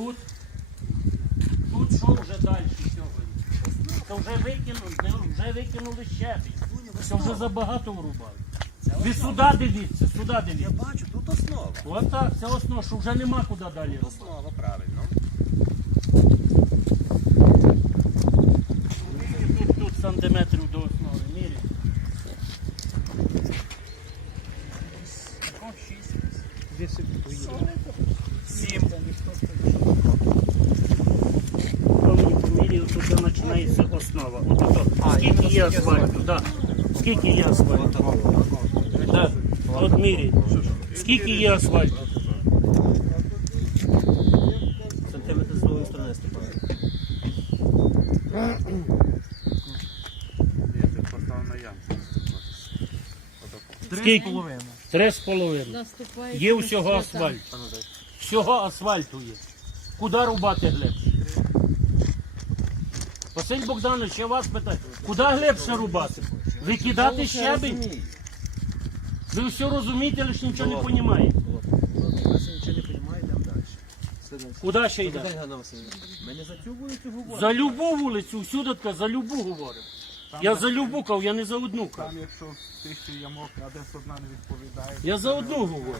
Тут. Тут що вже далі сьогодні? То вже викинули, вже викинули щебінь. Це вже забагато врубали. Ви сюди дивіться, сюди Я дивіться. бачу, тут основа. От так, це основа, що вже нема куди далі робити. Основа, правильно. Тут, тут сантиметрів до основи. Мірі. Сім. Повністю починається основа. От. Скільки є асфальту? Да. Скільки є асфальту? Да. От мірі. Скільки є асфальту? Сантиметр з другої сторони Степан. Скільки? Три з половиною. Є всього асфальт. Всього асфальту є. Куди рубати глибше? Василь Богданович, я вас питаю, куди глибше рубати? Викидати щебень? Ви все розумієте, лише нічого не розумієте. Якщо нічого не розуміє, йдемо далі. Куди ще йде? Ганна Васильівна, ми не за цю вулицю говоримо. За любу вулицю, всюди така, за любу говорю. Я за любу кав, я не за одну кав. Там, якщо тисячу ямок, а десь одна не відповідає. Я за одну говорю.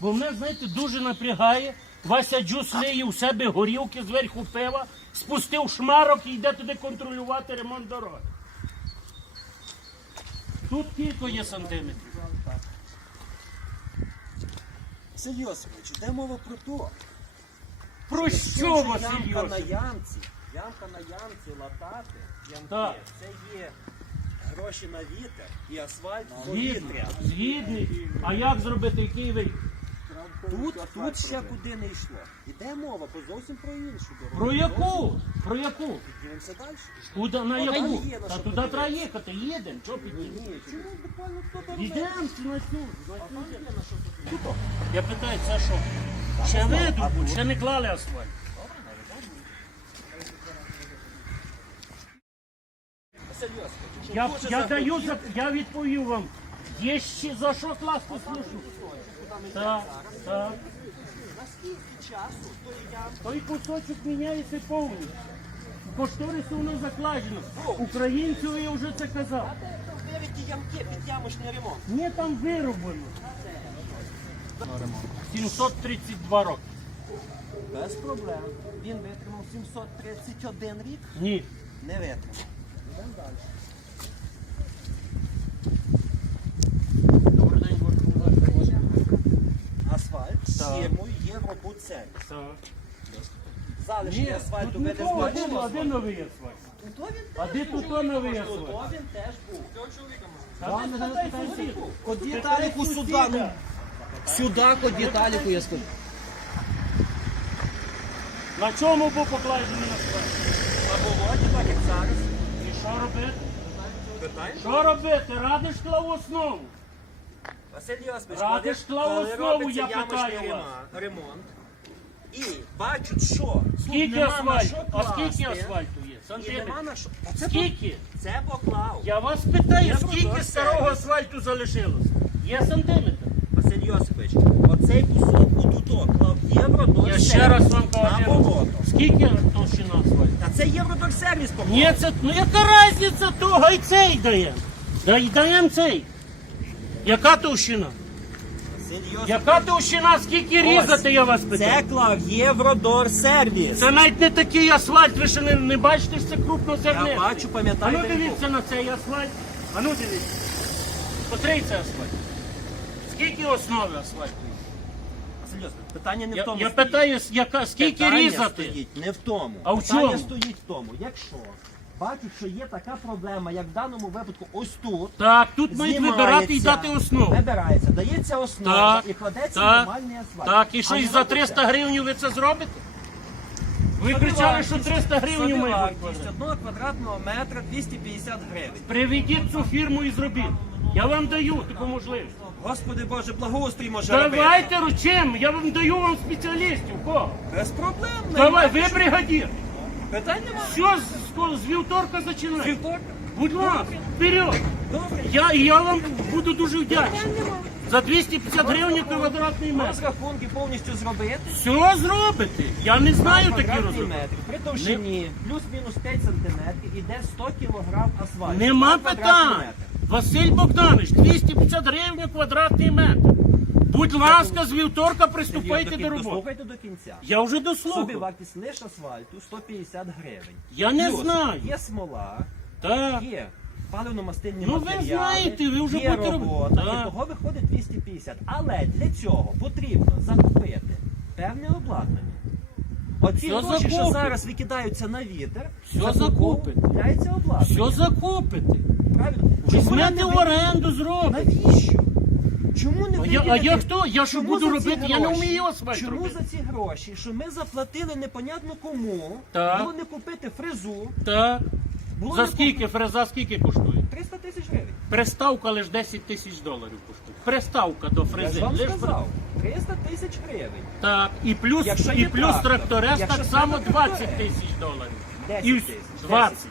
Бо мене, знаєте, дуже напрягає. Вася Джус лиє у себе горілки зверху пива, спустив шмарок і йде туди контролювати ремонт дороги. Тут кілька є сантиметрів. Василь Йосипович, йде мова про то. Про Якщо що, вже Василь ямка на Йосипович? ямці, ямка на ямці латати, ямки, Так. це є гроші на вітер і асфальт повітря. згідний. А як зробити який вихід? Тут, тут ще куди не йшло. Іде мова по зовсім про іншу дорогу. Про яку? Про яку? Дивимося далі. Куди, на яку? є на Та що туди подивитися. треба їхати, їдемо. Що підійдемо? Ні, чому буквально хто Йдемо на цю. на цю. Я питаю, це що? Ще видрубуть, ще не клали асфальт. Я, я даю, за, я відповів вам. Є ще за що класти служу? Так, так. наскільки часу Той кусочок міняється повністю. Кошторису воно закладено. Українцю я вже це казав. Вивіть ті ямки під ямочний ремонт. Ні, там вироблено. 732 роки. Без проблем. Він витримав 731 рік, Ні. не витримав. Йдемо далі. Фірмою Євробуцель. Залишки асфальту тут ви не бачили? один новий асфальт. То він А де тут новий асфальт? він теж був. А де спитай сусіду? Код Віталіку сюди, ну. Сюди код Віталіку я скажу. На чому був покладений асфальт? На болоті, так як зараз. І що робити? Що робити? Радиш клав основу. Василь Йосипович, Радиш коли- клав коли основу, робиться я ямочний вас. рема- ремонт, і бачать, що тут Скільки нема на асфальту? що А скільки класти, асфальту є? І Сантиметр. нема на що. Це, Скільки? це поклав. Я вас питаю, Я скільки продав старого сервіс. асфальту залишилось? Є сантиметр. Василь Йосипович, оцей кусок отут клав євро до Я ще раз вам на кажу. болото. Скільки товщина асфальту? Та це євродорсервіс поклав. Ні, це, ну яка різниця того і цей даємо? Дай, даємо цей. Яка товщина? Йосипович, Яка товщина? Скільки різати, я вас Це питаю? клав євродорсервіс. Це навіть не такий асфальт, ви ще не, не бачите, що це крупнозернистий. Я бачу, пам'ятаю, А ну дивіться на цей асфальт. А ну дивіться. Котрий це асфальт? Скільки основи асфальту? Йосипович, питання не Я, в тому. я стоїть. питаю, яка, скільки Питання різати? стоїть не в тому. А в Питання чому? стоїть в тому, якщо бачать, що є така проблема, як в даному випадку ось тут. Так, тут мають знімається, вибирати і дати основу. Вибирається, дається основа Так, і кладеться так, нормальний асфальт. Так, і що і за 300 гривень ви це зробите? Ви кричали, що 300 гривень має бути. Собівартість одного квадратного метра 250 гривень. Приведіть цю фірму і зробіть. Я вам даю таку можливість. Господи Боже, благоустрій може робити. Давайте ручем, я вам даю вам спеціалістів. Кого? Без проблем. Давай, ви бригадір. Питань немає. З, з вівторка починай. Вівторка. Будь ласка, вперед. Добре. Я, я вам буду дуже вдячний. За 250 гривень квадратний метр. Розрахунки повністю зробити. Все зробите. Я не знаю такі розрахунки. При товщині плюс-мінус 5 сантиметрів іде 100 кілограм асфальту. Нема питань. Василь Богданович, 250 гривень квадратний метр. Будь ласка, з вівторка приступайте до роботи. Дослухайте до кінця. Я вже Собі дослухав. вартість лише асфальту 150 гривень. Я не Плюс знаю. Є смола, Так. є паливно-мастильні Ну, ви матеріали. знаєте, ви вже є будете робота, робити. і того виходить 250. Але для цього потрібно закупити певне обладнання. Оці Все гроші, що закупите. зараз викидаються на вітер, Все закупите. закуповується обладнання. Все закупите. Правильно? Чому Візьмете в оренду, зробите. Навіщо? Чому не А я, а я виділити- хто? Я що Чому буду за ці робити? Я не гроші- вмію асфальт Чому робити. за ці гроші, що ми заплатили непонятно кому, Так. було не купити фрезу, Так. було За не скільки фреза скільки коштує? 300 тисяч гривень. Приставка лише 10 тисяч доларів коштує. Приставка до Я ж вам Лиш сказав, 300 тисяч гривень. Так, і плюс, Якщо і є плюс трактор, тракторець якщо так само треба 20 тракторець. тисяч доларів. 10 І тисяч, 20.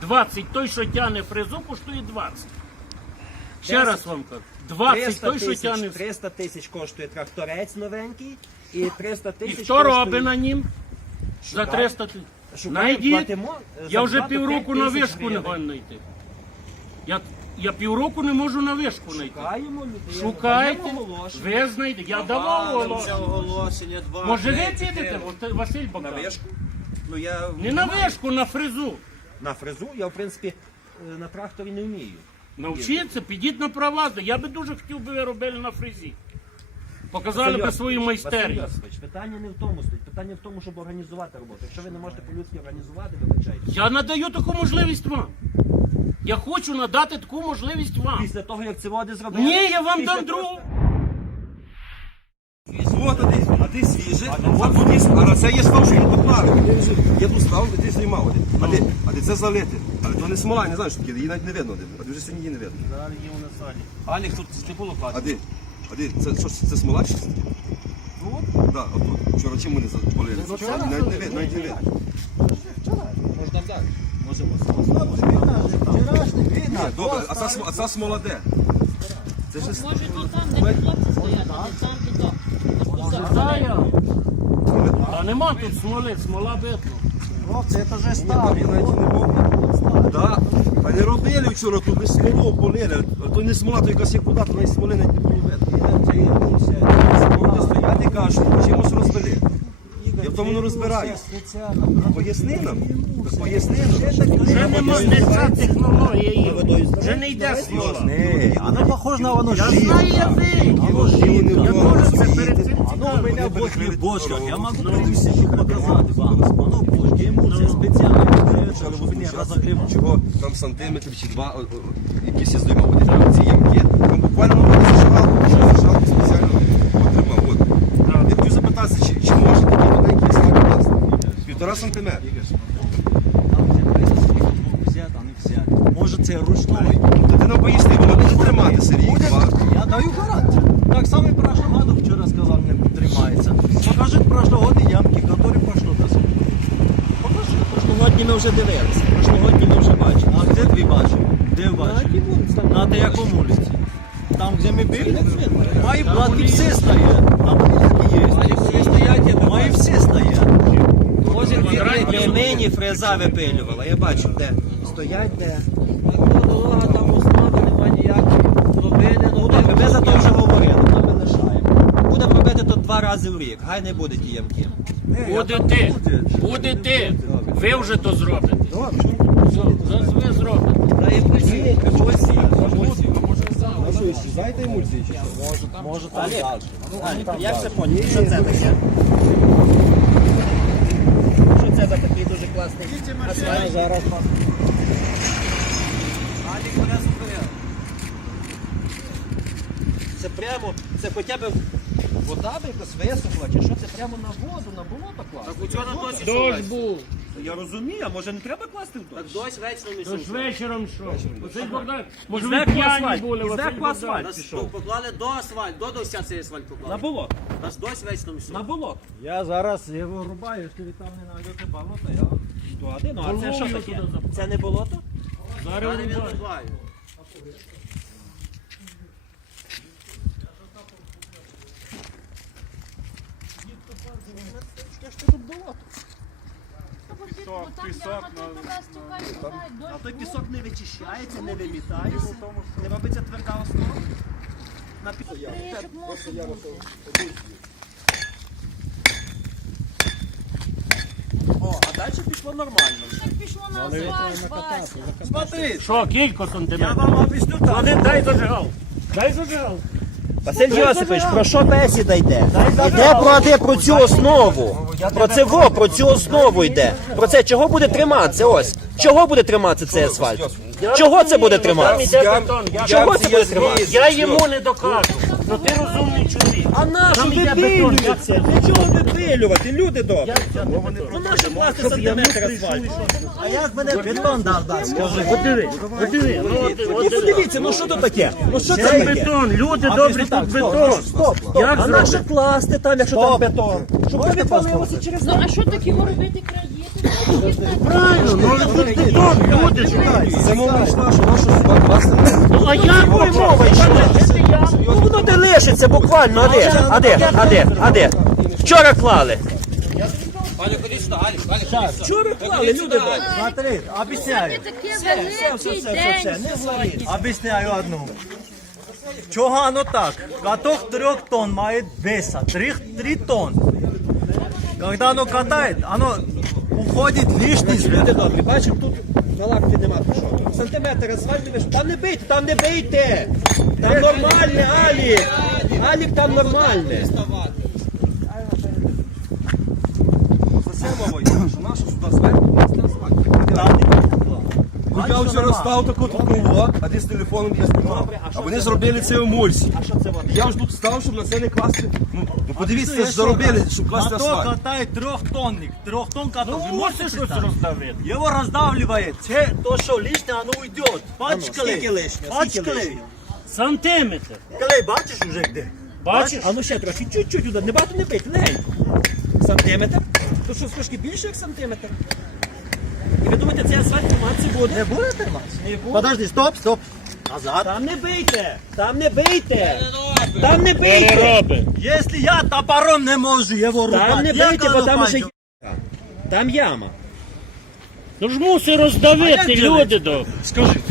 20. Той, що тягне фрезу, коштує 20. Ще 10. раз вам кажу. 20 300 той, що тисяч, тягне. 300 тисяч коштує тракторець новенький, і 300 І тисяч хто коштує... робить на нім? За 300 тисяч. Найдіть. Я вже півроку на вишку не гон знайти. Я, я півроку не можу на вишку знайти. Шукаємо людей. Шукайте, даємо оголошення. ви знайдете. Я давав оголошення. оголошення, два. Може ви підете, чотири. От, Василь На вишку? Ну я... Не на вишку, на фрезу. На фрезу я, в принципі, е, на тракторі не вмію. Навчіться, підіть на права. Я би дуже хотів би ви робили на фрезі. Показали би свою Василь майстерність. Йосипович, питання не в тому стоїть. Питання в тому, щоб організувати роботу. Якщо ви не можете по-людськи організувати, вибачайте. Я надаю таку можливість вам. Я хочу надати таку можливість вам. Після того, як ці води зробили... Ні, я вам після дам другу. Вот, а ти, свіже, а тут є, а це є став, що він поплавив. Я тут став, і ти знімав. А ти, а ти це залити. Але то не смола, не знаю, що таке, її навіть не видно. А ти вже сьогодні її не видно. Алік, тут не було А ти, а ти, це, що, ж, це смола чи? Тут? Так, отут. Вчора чим вони запалили? Навіть не видно, навіть не видно. Можна дати. Можемо. Ні, добре, а ця, а ця смола де? Це ж Може то там, де хлопці стоять, а там і то. Та я. Та нема тут смоли, смола видно. Да. А не робили вчора, тут не смолу полили. То не смола, то якась як вода, то навіть смоли не було видно. Люди стоять і кажуть, чимось розвели. Я в тому не розбираюсь. Поясни нам. Так Поясни нам. Вже нема не ця технологія є. Вже не йде смола. Оно похоже на воно Я жидко. знаю язик. Оно Вони жидко. Я вдома теж це розумієте. перед цим Оно у цікавив. меня в перекрили бочных бочках. Я дорогу. могу привезти, чтобы показать вам. Оно в бочке. Эмульсия специально подается, чтобы не разогревать. Чого там сантиметрів чи два, о, о, якісь я здоймав от ці ямки. Там буквально Півтора сантиметра. Там 300 сколько смог взять, они взяли. Может, це ручной. То ти нам поясни, воно буде триматися рік, два. Я даю гарантию. Так само и прошлого года вчера сказал, не тримається. Покажи прошлогодні ямки, які пішло до сих. Покажи. Прошлогодні ми вже дивилися. Прошлогодні ми вже бачили. А де ви бачили? Де ви бачили? На те якому вулиці? Там, де ми були? Мої платки всі стоять. Там такі є. Мої всі стоять. Для нині фреза випилювала, я бачу, де стоять, де. Дорога там основа, немає ніяких робити. Ну добре, ми за те вже говорили, то ми лишаємо. Будемо робити то два рази в рік, хай не буде ті ямки. Будете, будете. Ви вже то зробите. Все, зараз ви зробите. Та чи що? Може там. Як це поняти? Що це таке? За такий дуже класний асфальт? Зараз Це прямо, це хоча б вода б якось висохла, чи що це прямо на воду, на болото класти? Дощ був. Я розумію, а може не треба класти в дощ? Дощ вечно не ну, Тож вечором що? Оцей Богдан, може ви п'яні були, Василь Богдан. асфальт. Нас пішов. поклали до асфальт, до доща цей асфальт На поклали. болото, Нас дощ вечно не на було. Я зараз його рубаю, якщо ви там не знайдете болото, я... Ну, а де? Ну, а це що таке? Це не болото? Зараз Зараз він рубай. Я ж тут болото то пісок А той пісок не вичищається, не вимітається, не робиться тверда основа. На пі- О, а далі пішло нормально. Пішло на асфальт, Смотри, Що, кілько я вам об'ясню так. Дай зажигав. Дай зажигав. Василь Йосипович, про що бесіда йде? Йде про те, про цю основу. Про це во, про цю основу йде. Про це чого буде триматися? Ось. Чого буде триматися цей асфальт? Чого це буде триматися? Чого це буде триматися? я йому не докажу. Ну ти розумний чоловік. А Там іде бетон. Для чого випилювати? Люди добрі. Ну нащо класти сантиметр асфальту? А як мене бетон дав дати? Скажи. От диви, от диви. Ну, подивіться, ну що тут таке? Ну що це таке? бетон, люди добрі, тут бетон. Стоп, стоп. Як А зробити? класти там, якщо там бетон? Щоб вони палилися через Ну а що таке робити країти? Правильно, ну але тут бетон, люди ж. Це мова йшла, що нашу. Ну а як ви мова йшла. Ну воно де лишиться буквально, а де? А де? А де? А де? Вчора клали. Валю, ходи сюди, Галю, Галю, ходи сюди. Вчора клали, люди. Смотри, об'ясняю. Це таке Все, все, все, все, не сьогодні. Об'ясняю одну. Чого воно так? Каток трьох тонн має веса, три, три тонн. Когда оно катает, оно уходит лишний Люди добрі, бачимо, тут галактики нема. пішов. Сантиметр розвалюєш. Там не бийте, там не бийте. Там нормальне, Алік. Алік там нормальне. За це мова йде, що нашу сюди зверху класти асфальт. Ну, Я вчора став таку таку, а ти з телефоном я знімав. А вони зробили це емульсії. А що це воно? Я ж тут став, щоб на це не класти. Ну, ну подивіться, це ж заробили, щоб класти Каток асфальт. катает трехтонник. Трехтонн каток. Вы Ну, можете можете щось роздавити. Его раздавливает. Те, то, что лишнее, оно уйдет. Пачкали. скільки лишнє? Скільки Пачкали. лишнє? Сантиметр. Коли бачиш уже де? Бачиш? А ну ще трохи, чуть-чуть, удар. не багато не бити, легенько. Сантиметр? То що трошки більше, як сантиметр? І ви думаєте, цей асфальт триматися буде? Не буде триматися? Не буде. Подожди, стоп, стоп. Назад. Там не бийте! Там не бийте! Там не бийте! Если я топором не можу его рубати, Там не як бийте, бо воно там ще пойде? яма. Там яма. Ну ж мусить роздавити, як люди добрі. Скажіть.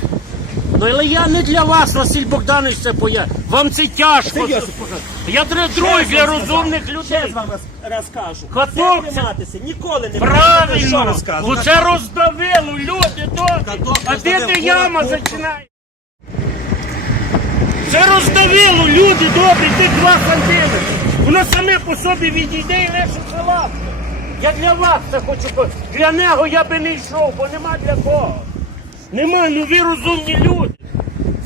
Ну але я не для вас, Василь Богданович, це поя. Вам це тяжко. Це Йосипович. Я треба другий для розумних людей. раз вам роз- розкажу. Каток Це триматися ніколи не. Що Правильно. розказувати? Оце роздавило, люди добрі. Каток А де ти яма Була- починає? Це роздавило, люди добрі, ти два сантиметри. Воно саме по собі відійде і лишиться лапка. Я для вас це хочу. по- Для нього я би не йшов, бо нема для кого. Нема, ну ви розумні люди.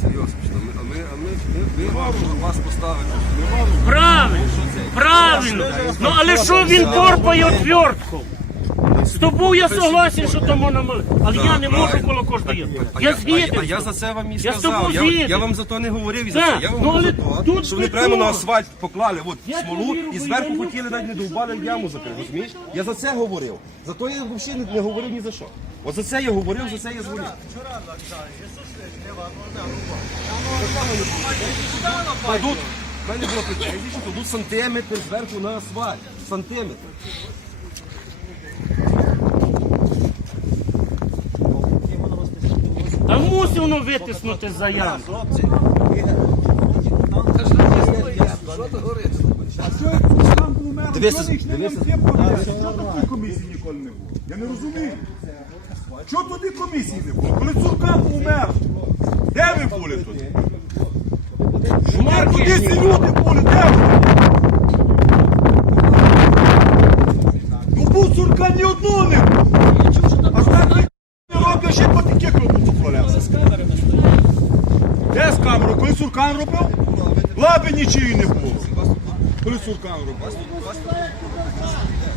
Серйозно, ми, а ми, а ми, ми, ми вам вас. Ми вам Правильно, правильно. Ну але що він торпає отвертку? З тобою я согласен, що тому намали. Але я не можу коло кожної. А Я а, а згідний. я за це вам і Я з сказав. тобою Я, згідний. я вам за то не говорив і за Так, це. Я вам ну, говорю але за тут що вони прямо на асфальт поклали, от Я смолу, тобі і зверху хотіли навіть не довбали яму закрити, розумієш? Я за це говорив. За то я взагалі не, не говорив ні за що. От за це я говорив, за це я дзвонив. Тут в мене було претензії, що тут сантиметр зверху на асфальт. Сантиметр. Та мусить воно витиснути за яму. Хлопці, Дивися, Дивися, Що такої комісії ніколи не було? Я не розумію. Чого тоді комісії не було? Коли Цуркан умер, де ви були тоді? Де тоді ці люди були? Де ви? Ну був Цуркан ні одного не було. А так не роблять ще по таких робив поправлявся. Де з камерою? Коли Цуркан робив? Лаби нічиї не було. Коли Цуркан робив.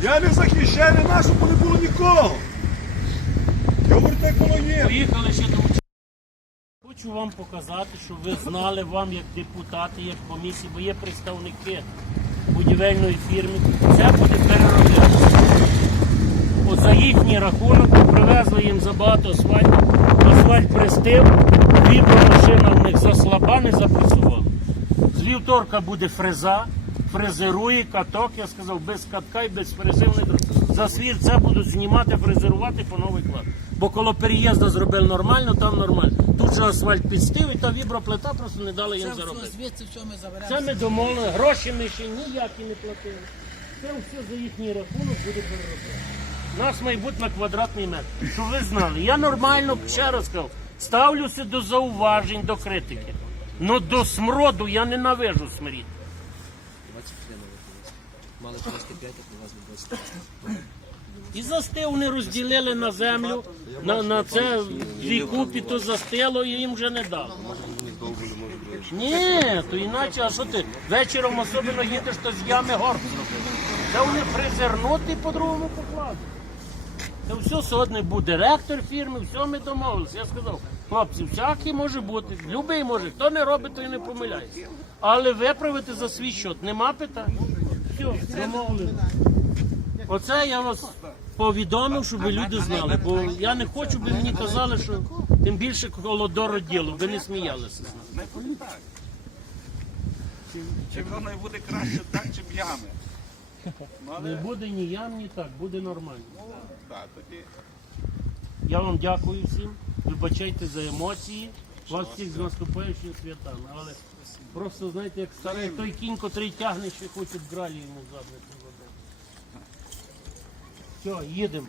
Я не захищаю не нашу, бо не було нікого. Я говорю, так воно є. Поїхали ще до Хочу вам показати, щоб ви знали вам як депутати, як комісії, бо є представники будівельної фірми. Це буде перероблятися. От за їхній рахунок привезли їм забагато асфальту. Асфальт пристив, вібромашина в них заслаба, не запрацювала. З вівторка буде фреза, фрезерує каток, я сказав, без катка і без фрези вони За свір це будуть знімати, фрезерувати по новий клад. Бо коло переїзду зробили нормально, там нормально. Тут же асфальт підстив, і та віброплита просто не дали їм заробити. Звідси все ми заберемо. Це ми домовили, гроші ми ще ніякі не платили. Це все за їхній рахунок буде переробляти. Нас на квадратний метр. Щоб ви знали, я нормально, ще раз кажу, ставлюся до зауважень, до критики. Ну до смроду я ненавижу смрід. Мали 25, а у вас 25. І застив не розділили на землю, на, на це дві то застило і їм вже не дали. Ні, то іначе, а що ти вечором особливо їдеш, то з ями горб зробити. Це вони призернути по-другому покладу. Це все сьогодні був директор фірми, все ми домовилися. Я сказав, хлопці, всякий може бути, любий може, хто не робить, той не помиляється. Але виправити за свій счет нема питань. Оце я вас повідомив, щоб люди знали, бо я не хочу, щоб мені казали, що тим більше коло дороділу, ви не сміялися. з нами. Чи воно буде краще так, чим ями? Не буде ні ям, ні так, буде нормально. Так, тоді. Я вам дякую всім. Вибачайте за емоції. Вас всіх з наступаючими святами. Але просто знаєте, як старий той кінь, котрий тягне, ще хочуть гралі йому задати. Все, їдемо.